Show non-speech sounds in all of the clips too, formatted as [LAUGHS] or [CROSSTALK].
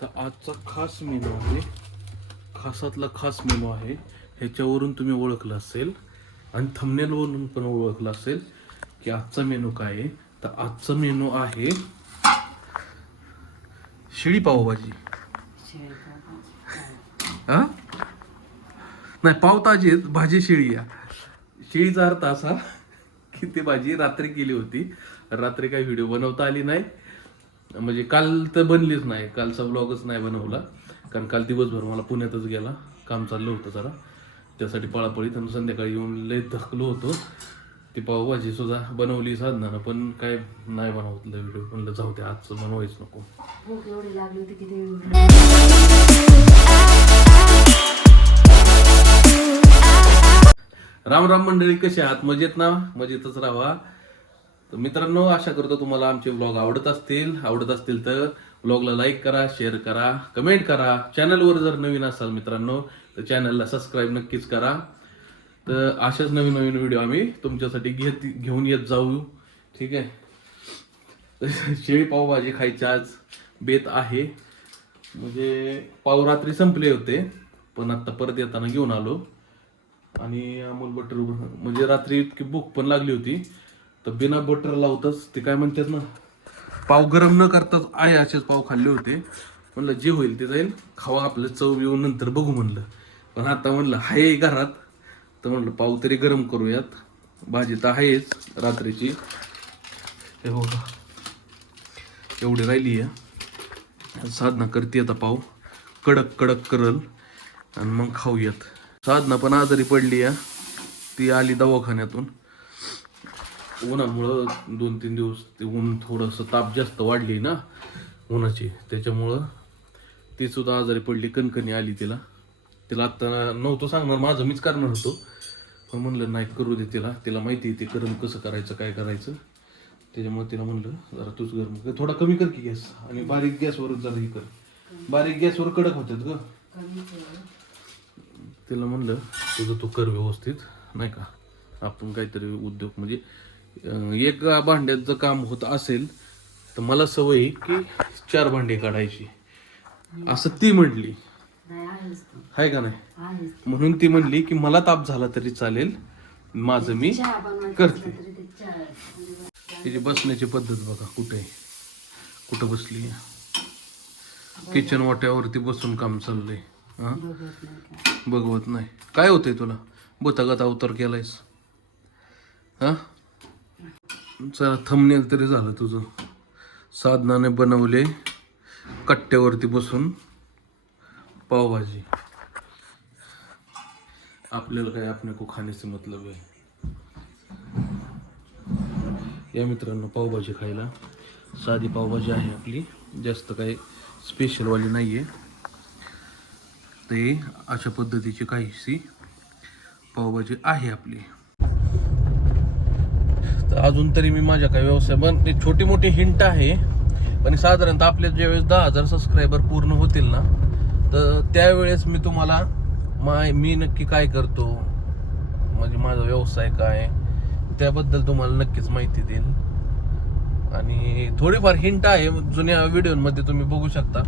तर आजचा खास मेनू आहे. खासातला खास मेनू आहे. ह्याच्यावरून तुम्ही ओळखलं असेल आणि थमनेलवरून पण ओळखलं असेल की आजचा मेनू काय आहे. तर आजचा मेनू आहे शिळी पावभाजी. हा? नाही पाव ताजी भाजी शिळी या शिळीचा अर्थ असा की ती भाजी रात्री केली होती. रात्री काही व्हिडिओ बनवता आली नाही. म्हणजे काल तर बनलीच नाही कालचा ब्लॉगच नाही बनवला. कारण काल दिवसभर मला पुण्यातच गेला काम चाललं होतं जरा. त्यासाठी पळापळीत आणि संध्याकाळी येऊन लय थकलो होतो. ती पावभाजी सुद्धा बनवली साधनानं पण काय नाही बनवतलं व्हिडिओ म्हणलं जाऊ दे आजचं बनवायच नको. भूक एवढी लागली होती की ते राम राम मंडळी कसे आहात? मजेत ना? मजेतच राहा. तर मित्रांनो आशा करतो तुम्हाला आमचे ब्लॉग आवडत असतील. आवडत असतील तर ब्लॉगला लाईक करा शेअर करा कमेंट करा. चॅनलवर जर नवीन असाल मित्रांनो तर चॅनलला सबस्क्राईब नक्कीच करा. तर अशाच नवीन नवीन व्हिडिओ आम्ही तुमच्यासाठी घेत घेऊन येत जाऊ. ठीक आहे? [LAUGHS] शेळी पावभाजी खायची आज बेत आहे. म्हणजे पाव रात्री संपले होते पण आत्ता परत येताना घेऊन आलो. आणि अमोल बटर म्हणजे रात्री इतकी भूक पण लागली होती. तर बिना बटर लावताच ते काय म्हणतात ना पाव गरम न करताच आहे असेच पाव खाल्ले होते. म्हणलं जे होईल ते जाईल खावा आपलं चव येऊन नंतर बघू म्हणलं. पण आता म्हणलं आहे घरात. तर म्हणलं पाव तरी गरम करूयात. भाजी तर आहेच रात्रीची. हे हो एवढी राहिली आहे. साधना करते आता पाव. कडक कडक करल. आणि मग खाऊयात. साधना पण आजारी पडली आहे. ती आली दवाखान्यातून. उन्हामुळं दोन तीन दिवस ते ऊन थोडंसं ताप जास्त वाढली ना उन्हाची त्याच्यामुळं ती सुद्धा आजारी पडली कणकणी आली तिला. तिला आत्ता नव्हतं सांगणार माझं मीच करणार होतो. पण म्हणलं नाही करू दे तिला. तिला माहिती आहे ते गरम कसं करायचं काय करायचं. त्याच्यामुळे तिला म्हणलं जरा तूच गरम कर. थोडा कमी कर की गॅस आणि बारीक गॅसवरच जरा हे कर. बारीक गॅसवर कडक होतात ग. तिला म्हणलं तुझं तू कर व्यवस्थित नाही का? आपण काहीतरी उद्योग म्हणजे एक भांड्याचं काम होत असेल तर मला सवय की चार भांडे काढायची. असं ती म्हटली. आहे का. नाही? म्हणून ती म्हणली की मला ताप झाला तरी चालेल माझं मी करते. तिची बसण्याची पद्धत बघा कुठे. कुठं बसली किचन वाट्यावरती बसून काम चाललंय. हा? बघवत नाही. काय होतंय तुला? बोतागात अवतार केलायस. हा? चला थंबनेल तरी झालं तुझं. साधनाने बनवले कट्ट्यावरती बसून पावभाजी. आपल्याला काय आपल्या को खाण्याचं मतलब आहे? या मित्रांनो पावभाजी खायला. साधी पावभाजी आहे आपली. जास्त काही स्पेशलवाली नाही आहे ते अशा पद्धतीची काहीशी पावभाजी आहे आपली. तर अजून तरी मी माझ्या काय व्यवसाय पण ते छोटी मोठी हिंट आहे. पण साधारणतः आपले ज्यावेळेस दहा हजार सबस्क्रायबर पूर्ण होतील ना तर त्यावेळेस मी तुम्हाला माय मी नक्की काय करतो? म्हणजे माझा व्यवसाय काय? त्याबद्दल तुम्हाला नक्कीच माहिती देईल आणि थोडीफार हिंट आहे जुन्या व्हिडिओमध्ये तुम्ही बघू शकता.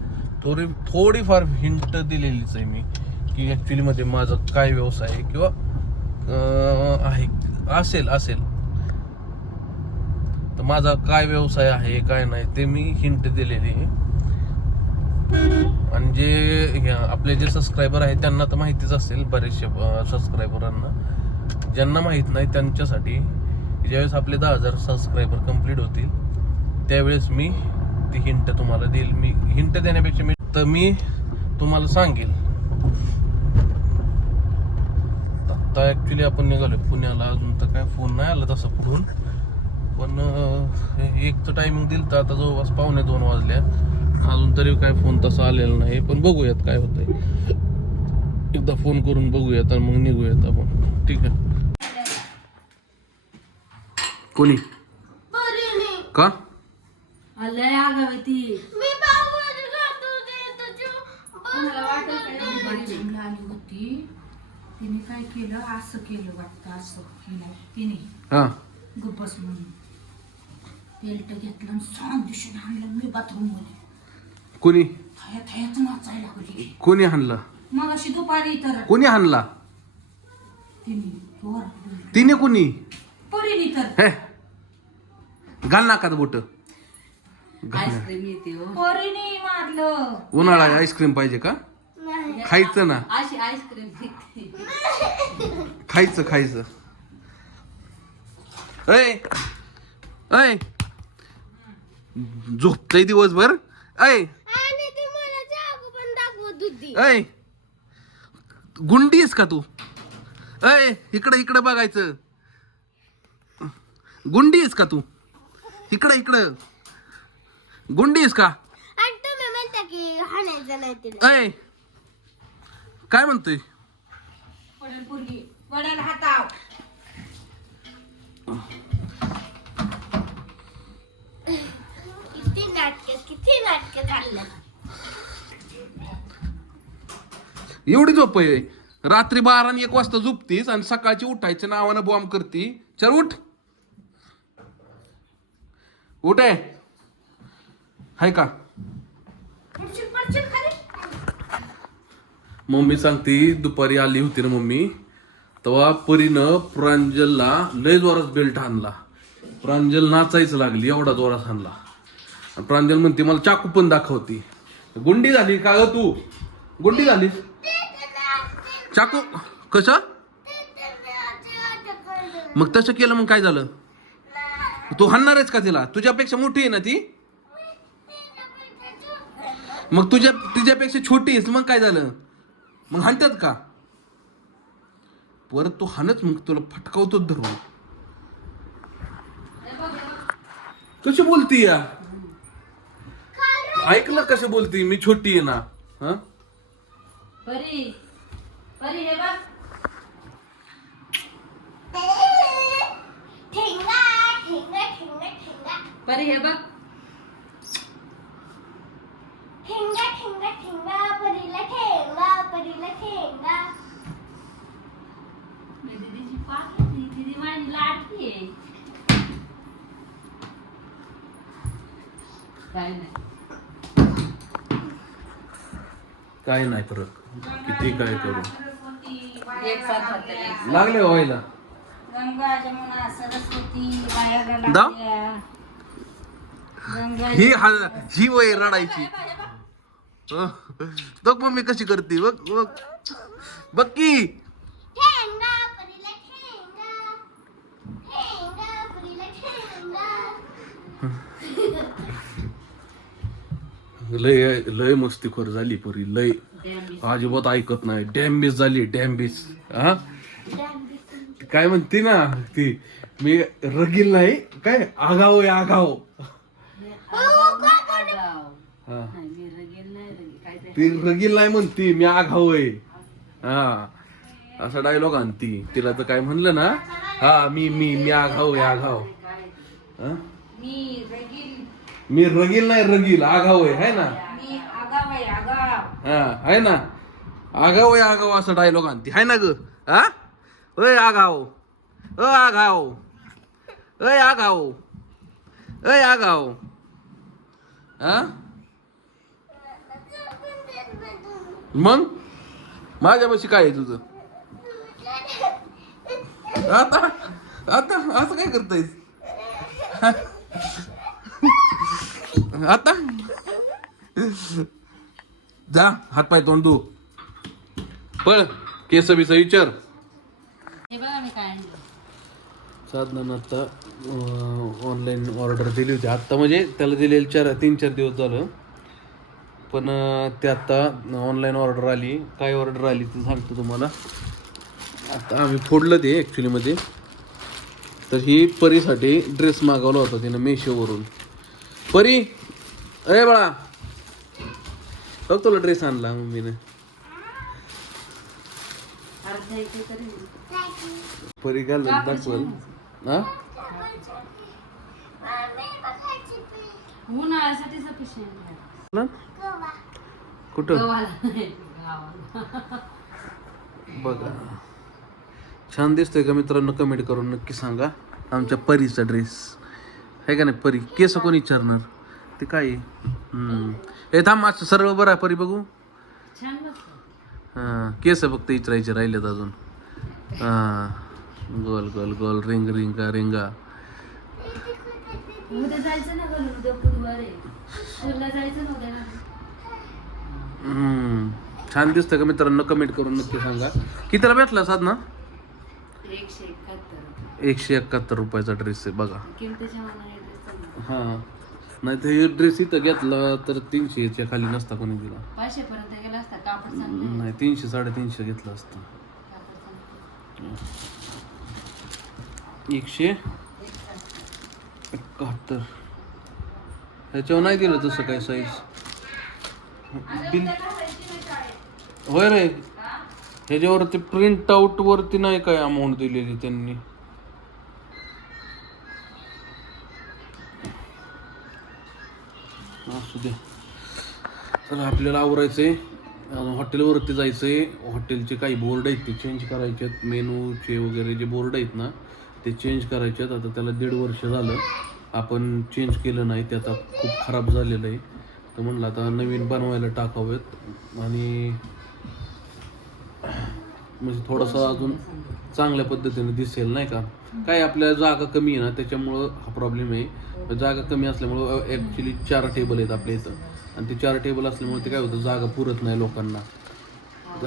थोडी थोडीफार हिंट दिलेलीच आहे मी की ॲक्च्युलीमध्ये माझा काय व्यवसाय आहे किंवा आहे असेल असेल. तर माझा काय व्यवसाय आहे काय नाही ते मी हिंट दिलेली आहे. आणि जे ह्या- आपले जे सबस्क्रायबर आहेत त्यांना तर माहितीच असेल बरेचसे सबस्क्रायबरांना ज्यांना माहीत नाही त्यांच्यासाठी ज्यावेळेस आपले दहा हजार सबस्क्रायबर कंप्लीट होतील त्यावेळेस मी ती हिंट तुम्हाला देईल. मी हिंट देण्यापेक्षा मी तर मी तुम्हाला सांगेल. आत्ता ॲक्च्युली आपण निघालो पुण्याला अजून तर काय फोन नाही आला तसं पुढून. पण अं, एकचं टायमिंग दिलं तर आता जवळपास पावणे दोन वाजल्या अजून तरी काय फोन तसा आलेला नाही. पण बघूयात काय होतंय. एकदा फोन करून बघूयात आणि मग निघूयात आपण. ठीक आहे. कोणी? का? लय आगावी ती. तिने काय केलं? असं केलं वाटतं असं केलं. तिने. हा. गुब्बस म्हणून. बेल्ट घेतलं सांग दिशेने आणलं. मी बाथरूममध्ये. कोणी? हाय थया थयाच नाचायला लागली. कोणी हाणला मग अशी दुपारी तर कोणी हाणला तिने वर तिने कोणी? परीने तर हे. घाल नाकात बोट. आईस्क्रीम येते हो. परीने मारलं. उन्हाळा आईस्क्रीम पाहिजे का? खायचं ना. अशी आईस्क्रीम येते खायचं खायचं. अय अय झोपतय दिवसभर? अय आणि ती मला जागो पण दाखवत होती. अय गुंडी आहेस का तू? अय इकडं इकडं बघायचं. गुंडी आहेस का तू? इकडं इकडं. गुंडी आहेस का अय काय म्हणतोय? हाताव किती नाटक किती नाटक झालं? एवढी झोप आहे. रात्री बारा आणि एक वाजता झोपतीस आणि सकाळची उठायच्या नावानं बॉम्ब करती. चल उठ. उठ आहे. हाय का? मम्मी सांगते दुपारी आली होती ना मम्मी. तेव्हा परीनं प्रांजलला लय जोरात बेल्ट आणला. प्रांजल नाचायचं लागली एवढा जोरात आणला. आणि प्रांजल म्हणते मला चाकू पण दाखवती. गुंडी झाली. का ग तू? गुंडी झाली चाकू? कसं? मग तसं केलं मग काय झालं? तू हाणणारच का तिला? तुझ्यापेक्षा मोठी आहे ना ती? मग तुझ्या तुझ्यापेक्षा छोटी आहेस मग काय झालं? मग हाणतात का? परत तू हाणच मग तुला फटकावतो धरून. कशी बोलती या? ऐकलं कसं बोलती मी छोटी आहे ना. हा? परी परी हे बघ. ठेंगा ठेंगा ठेंगा ठेंगा. परी हे बघ ठेंगा ठेंगा ठेंगा परीला ठेंगा परीला ठेंगा मी दीदीची पाठी दीदी माझी लाडकी आहे काय नाही काय नाही फरक. किती काय करू? लागले व्हायला दा? गंगा ही हा- ही वय रडायची. हं. बघ मम्मी कशी करते. बघ बघ. बघ की ठेंगा परीला ठेंगा ठेंगा परीला ठेंगा लय लय मस्तीखोर झाली परी लय. अजिबात ऐकत नाही. डॅम्बिस झाली डॅम्बिस. हा? काय म्हणते ना ती मी रगील नाही काय? आगाव आहे आगाव. हा. ते रगील नाही म्हणती मी आगाव आहे. हा. असा डायलॉग आणती. तिला तर काय म्हणलं ना हा मी मी मी आघाव आहे आघाव हा? मी रगील नाही रगील. आघाव आहे हाय ना? हा आहे ना? आगाव आहे आगाव असा डायलॉग आणती. हाय ना ग? हा? अय आगाव. अ आगाव. अय आगाव. अय आगाव. हा? मग? माझ्यापाशी काय आहे तुझं? आता? आता? असं काय करतायस? आता? जा हात पाय तोंड धु. पळ केस बिस विचार. हे बघा मी काय आणलं. साधनानं आता ऑनलाईन ऑर्डर दिली होती. आत्ता म्हणजे त्याला दिलेलं चार तीन चार दिवस झालं. पण अं, ते आत्ता ऑनलाईन ऑर्डर आली. काय ऑर्डर आली ते सांगतो तुम्हाला. आता आम्ही फोडलं ते ॲक्च्युलीमध्ये तर ही परीसाठी ड्रेस मागवला होता तिनं मेशोवरून परी? अरे बाळा. बघ तुला ड्रेस आणला मम्मीने. परी घालून दाखवल. हा? उन्हाळ्यासाठी सफिशियंट ना? कुठं? बघा. छान दिसतोय का मित्रांनो? कमेंट करून नक्की सांगा. आमच्या परीचा ड्रेस आहे का नाही? परी. केस कोण विचारणार ते काय. ए थांब असं सरळ बरं परी बघू. हां केस फक्त इचरायचे राहिलेत अजून. हां. गोल गोल गोल रिंग रिंगा रिंगा. छान दिसतं का मित्रांनो? कमेंट करून नक्की सांगा. कितीला भेटला साधना? एकशे एकशे एकाहत्तर रुपयाचा ड्रेस आहे बघा. हां. नाही तर हे ड्रेस इथं घेतला तर तीनशेच्या खाली नसता कोणी दिला. नाही तीनशे साडेतीनशे घेतलं असतं. एकशे एकाहत्तर. ह्याच्यावर नाही दिलं तसं काय साईज बिल होय रे. ह्याच्यावरती प्रिंट आउट वरती नाही काय अमाऊंट दिलेली त्यांनी? असू द्या तर आपल्याला आवरायचं आहे हॉटेलवरती जायचं आहे हॉटेलचे काही बोर्ड आहेत ते चेंज करायचे आहेत. मेनूचे वगैरे जे बोर्ड आहेत ना ते चेंज करायचे आहेत. आता त्याला दीड वर्ष झालं. आपण चेंज केलं नाही. ते आता खूप खराब झालेलं आहे. तर म्हणलं आता नवीन बनवायला टाकावेत. आणि म्हणजे थोडंसं अजून चांगल्या पद्धतीने दिसेल नाही का? काय आपल्या जागा कमी आहे ना त्याच्यामुळं हा प्रॉब्लेम आहे. जागा कमी असल्यामुळं ॲक्च्युली चार टेबल आहेत आपल्या इथं. आणि ते चार टेबल असल्यामुळे ते काय होतं जागा पुरत नाही लोकांना.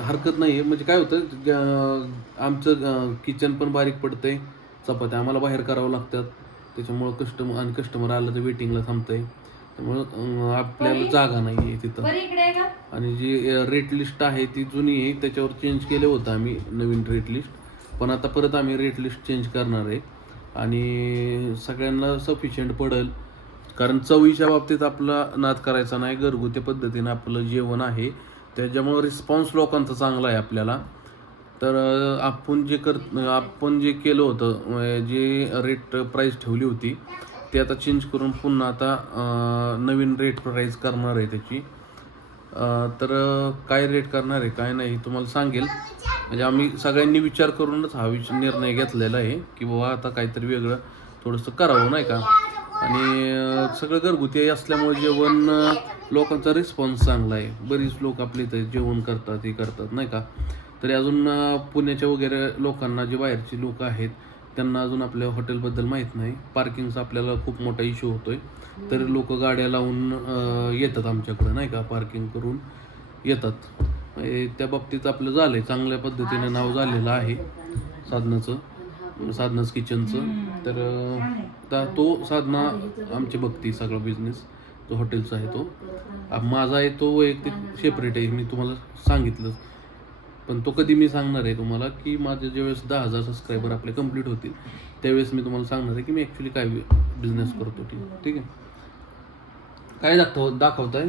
हरकत नाही आहे म्हणजे काय होतं आमचं किचन पण बारीक पडतंय. चपात्या आम्हाला बाहेर करावं लागतात. त्याच्यामुळं कस्टमर आणि कस्टमर आलं तर वेटिंगला थांबतंय. त्यामुळं आपल्याला जागा नाही आहे तिथं. बरं इकडे आहे का? आणि जी रेट लिस्ट आहे ती जुनी आहे त्याच्यावर चेंज केलं होतं आम्ही नवीन रेट लिस्ट पण आता परत आम्ही रेट लिस्ट चेंज करणार आहे. आणि सगळ्यांना सफिशियंट पडेल. कारण चवीच्या बाबतीत आपला नाद करायचा नाही घरगुती पद्धतीने आपलं जेवण आहे. त्याच्यामुळं रिस्पॉन्स लोकांचा चांगला आहे आपल्याला. तर आपण जे कर आपण जे केलं होतं जे रेट प्राईस ठेवली होती ते आता चेंज करून पुन्हा आता नवीन रेट प्राईज करणार आहे त्याची. तर काय रेट करणार आहे काय नाही तुम्हाला सांगेल. म्हणजे आम्ही सगळ्यांनी विचार करूनच हा विचार निर्णय घेतलेला आहे की बाबा आता काहीतरी वेगळं थोडंसं करावं नाही का? आणि सगळं घरगुती असल्यामुळे जेवण लोकांचा रिस्पॉन्स चांगला आहे. बरीच लोक आपले इथे जेवण करतात हे करतात नाही का? तरी अजून पुण्याच्या वगैरे लोकांना जे बाहेरची लोक आहेत त्यांना अजून आपल्या हॉटेलबद्दल माहीत नाही. पार्किंगचा आपल्याला खूप मोठा इश्यू होतोय. तरी लोक गाड्या लावून येतात आमच्याकडं नाही का? पार्किंग करून येतात. त्या बाबतीत आपलं झालंय. चांगल्या पद्धतीने नाव झालेलं आहे साधनाचं. साधनाच किचनचं तर तो साधना आमची बघती सगळा बिझनेस जो हॉटेलचा आहे तो. माझा आहे तो वैयक्तिक सेपरेट आहे. मी तुम्हाला सांगितलं पण तो कधी मी सांगणार आहे तुम्हाला की माझे ज्यावेळेस दहा हजार सबस्क्रायबर आपले कंप्लीट होतील त्यावेळेस मी तुम्हाला सांगणार आहे की मी ॲक्च्युली काय बिझनेस करतो ठीक ठीक आहे? काय दाखव दाखवताय?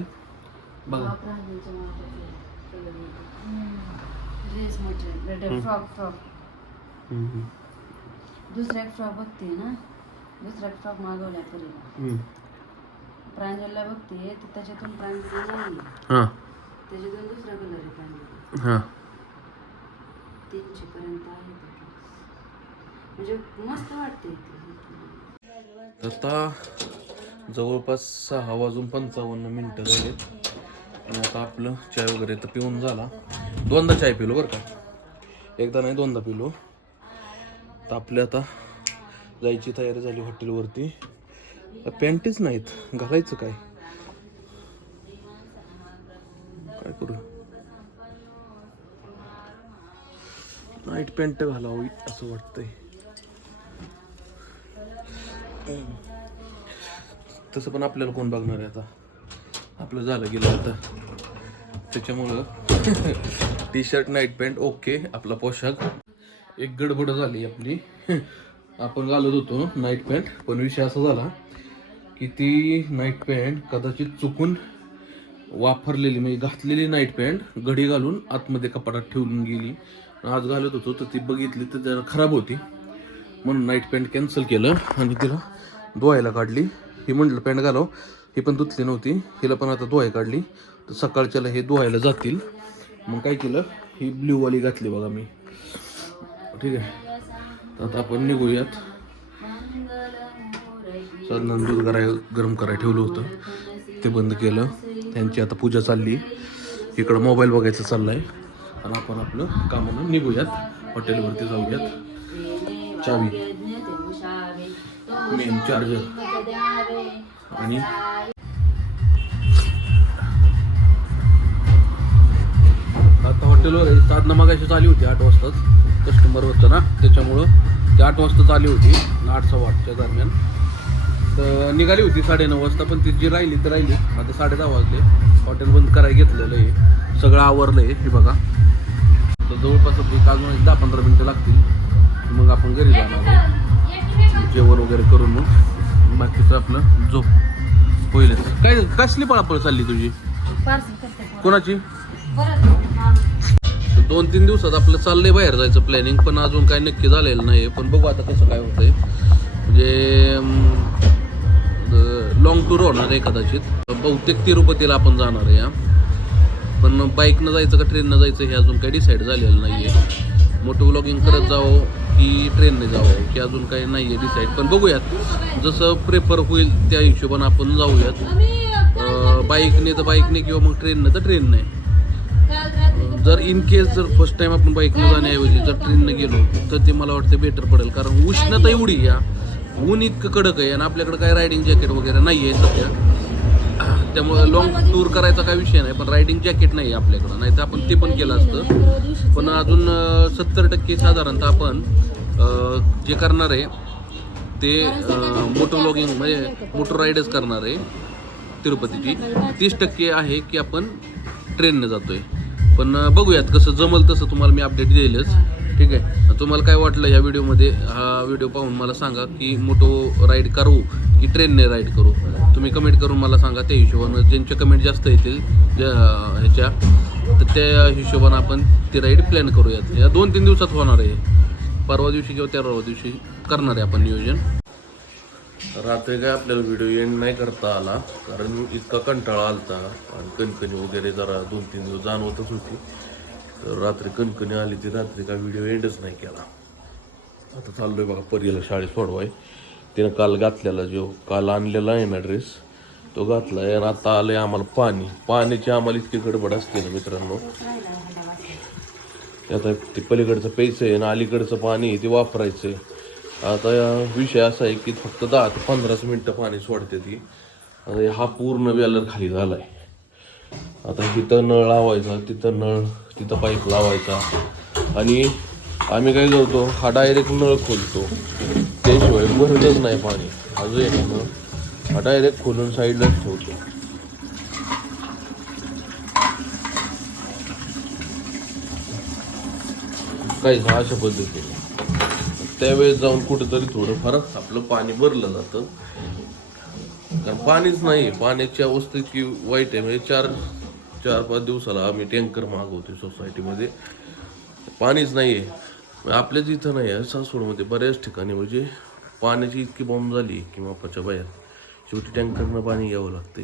बघा. ड्रेस मटेरियल फ्रॉक दुसरा बघते ना? दुसरा एक फ्रॉक मागवलाय परीला हम्म. प्रांजलला बघते तर त्याच्यातून प्रांजल हां. त्याच्यातून दुसरा कलर आहे प्रांजल हां. तीनशे पर्यंत आहे म्हणजे मस्त वाटते आता जवळपास सहा वाजून पंचावन्न मिनटं झाले. आणि आता आपलं चाय वगैरे तर पिऊन झाला. दोनदा चाय पिलो बरं का? एकदा नाही दोनदा पिलो. तर आपल्या आता जायची तयारी झाली हॉटेलवरती. पॅन्टीच नाहीत. घालायचं काय? काय करू? नाईट पॅन्ट घालावी असं वाटतंय. तसं पण आपल्याला कोण बघणार आहे आता? आपलं झालं गेलं आता. त्याच्यामुळं T shirt night pant okay आपला पोशाख. एक गडबड झाली आपली. आपण घालत होतो नाईट पॅन्ट पण विषय असा झाला की ती नाईट पॅन्ट कदाचित चुकून वापरलेली म्हणजे घातलेली नाईट पॅन्ट घडी घालून आतमध्ये कपाटात ठेवून गेली. आज घालत होतो तर ती बघितली तर जरा खराब होती. म्हणून नाईट पॅन्ट कॅन्सल केलं आणि तिला धुवायला काढली. ही म्हटलं पॅन्ट घालाव. ही पण धुतली नव्हती. हिला पण आता धुवाय काढली. तर सकाळच्याला हे धुवायला जातील. मग काय केलं? ही ब्ल्यूवाली घातली बघा मी. ठीक आहे. तर आता आपण निघूयात. साधारण दूध कराय गरम करायला ठेवलं होतं. ते बंद केलं. त्यांची आता पूजा चालली. इकडं मोबाईल बघायचं चाललंय. आणि आपण आपलं कामानं निघूयात. हॉटेलवरती जाऊयात. चावी. मेन चार्जर आणि आता हॉटेलवर साधना मागाशी चालली होती आठ वाजताच. कस्टमर होतं ना त्याच्यामुळं ती आठ वाजता चालली होती आठ सव्वा आठच्या दरम्यान. तर निघाली होती साडेनऊ वाजता पण ती जी राहिली तर राहिली. आता साडे दहा वाजले. हॉटेल बंद करायला घेतलेलं आहे. सगळं आवरलं आहे हे बघा. तर जवळपास एक अजून एक दहा पंधरा मिनटं लागतील. मग आपण घरी जाणार आहे जेवण वगैरे करून मग. बाकीचं आपलं झोप होईल काय कसली पळापळ चालली तुझी? कोणाची? तर दोन तीन दिवसात आपलं चाललंय बाहेर जायचं प्लॅनिंग पण अजून काही नक्की झालेलं नाही पण बघू आता कसं काय होतंय. म्हणजे लॉंग टूर होणार आहे कदाचित. बहुतेक तिरुपतीला आपण जाणार आहे या पण बाईकनं जायचं का ट्रेननं जायचं हे अजून काही डिसाईड झालेलं नाही आहे मोठं व्लॉगिंग करत जावं की ट्रेनने जावं की अजून काही नाही आहे डिसाईड पण बघूयात जसं प्रेफर होईल त्या हिशोबानं आपण जाऊयात. बाईकने तर बाईकने किंवा मग ट्रेननं तर ट्रेनने जर इन केस जर फर्स्ट टाइम आपण बाईकनं जाण्याऐवजी जर ट्रेननं गेलो तर ते मला वाटतं बेटर पडेल. कारण उष्णता एवढी या ऊन इतकं कडक आहे आणि आपल्याकडं काय रायडिंग जॅकेट वगैरे नाही आहे सध्या. त्यामुळे लॉंग टूर करायचा काय विषय नाही पण रायडिंग जॅकेट नाही आहे आपल्याकडं. नाही तर आपण ते पण केलं असतं. पण अजून सत्तर टक्के साधारणतः आपण जे करणार आहे ते मोटर लॉगिंग म्हणजे मोटर राईडच करणार आहे तिरुपतीची. तीस टक्के आहे की आपण ट्रेनने जातोय. पण बघूयात कसं जमल तसं तुम्हाला मी अपडेट देईलच ठीक आहे. तुम्हाला काय वाटलं या व्हिडिओमध्ये? हा व्हिडिओ पाहून मला सांगा की मोटो राईड करू की ट्रेनने राईड करू? तुम्ही कमेंट करून मला सांगा त्या हिशोबानं. ज्यांचे कमेंट जास्त येतील ज्या ह्याच्या तर त्या हिशोबानं आपण ती राईड प्लॅन करूयात. या दोन तीन दिवसात होणार आहे. परवा दिवशी किंवा तेराव्या दिवशी करणार आहे आपण नियोजन. रात्री काय आपल्याला व्हिडिओ एंड नाही करता आला कारण इतका कंटाळा आलता आणि कणकणी वगैरे जरा दोन तीन दिवस जाणवतच होती. तर रात्री कणकणी आली ती रात्री का व्हिडिओ एंडच नाही केला. आता चाललोय बघा परीला शाळेत सोडवाय. तिनं काल घातलेला जो काल आणलेला आहे ना ड्रेस तो घातला आहे आणि आता आहे आम्हाला पाणी. पाण्याची आम्हाला इतकी गडबड असते ना मित्रांनो. आता ते पलीकडचं प्यायचं आहे आणि अलीकडचं पाणी आहे ते वापरायचं आहे आता या विषय असा आहे की फक्त दहा ते पंधराच मिनटं पाणी सोडते ती. आता हे हा पूर्ण वेलर खाली झाला आहे आता तिथं नळ लावायचा तिथं नळ तिथं पाईप लावायचा. आणि आम्ही काय करतो हा डायरेक्ट नळ खोलतो. त्याशिवाय भरतच नाही पाणी. अजून आहे ना हा डायरेक्ट खोलून साईडलाच ठेवतो. काही अशा पद्धतीने. त्यावेळेस जाऊन कुठेतरी थोडंफार आपलं पाणी भरलं जातं. कारण पाणीच नाही पाण्याची अवस्था इतकी वाईट आहे. म्हणजे चार चार पाच दिवसाला आम्ही टँकर मागवतो सोसायटीमध्ये. पाणीच नाही आहे आपल्याच इथं नाही आहे सासवडमध्ये. बऱ्याच ठिकाणी म्हणजे पाण्याची इतकी बॉम्ब झाली की मापाच्या बाहेर शेवटी टँकरनं पाणी घ्यावं लागते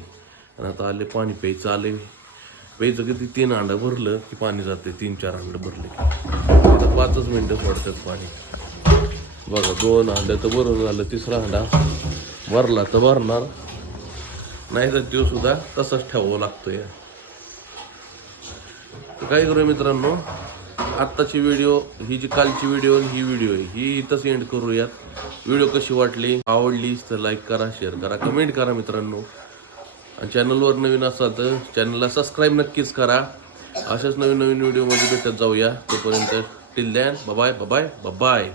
आणि आता आले पाणी प्यायचं आले. प्यायचं किती? तीन अंडं भरलं की पाणी जाते तीन चार अंडं भरले की. आता पाचच मिनटं सोडतात पाणी. बघा दोन अंडं तर भरून झालं तिसरा अंडा भरला तर भरणार. नाही तर तो सुद्धा तसाच ठेवावा या तर काय करूया मित्रांनो? आत्ताची व्हिडिओ ही जी कालची व्हिडिओ ही व्हिडिओ आहे ही इथंच एंड करूयात. व्हिडिओ कशी वाटली आवडली तर लाईक करा शेअर करा कमेंट करा मित्रांनो. आणि चॅनलवर नवीन असाल तर चॅनलला सबस्क्राईब नक्कीच करा. अशाच नवीन नवीन व्हिडिओमध्ये भेटत जाऊया. तोपर्यंत till then bye bye bye bye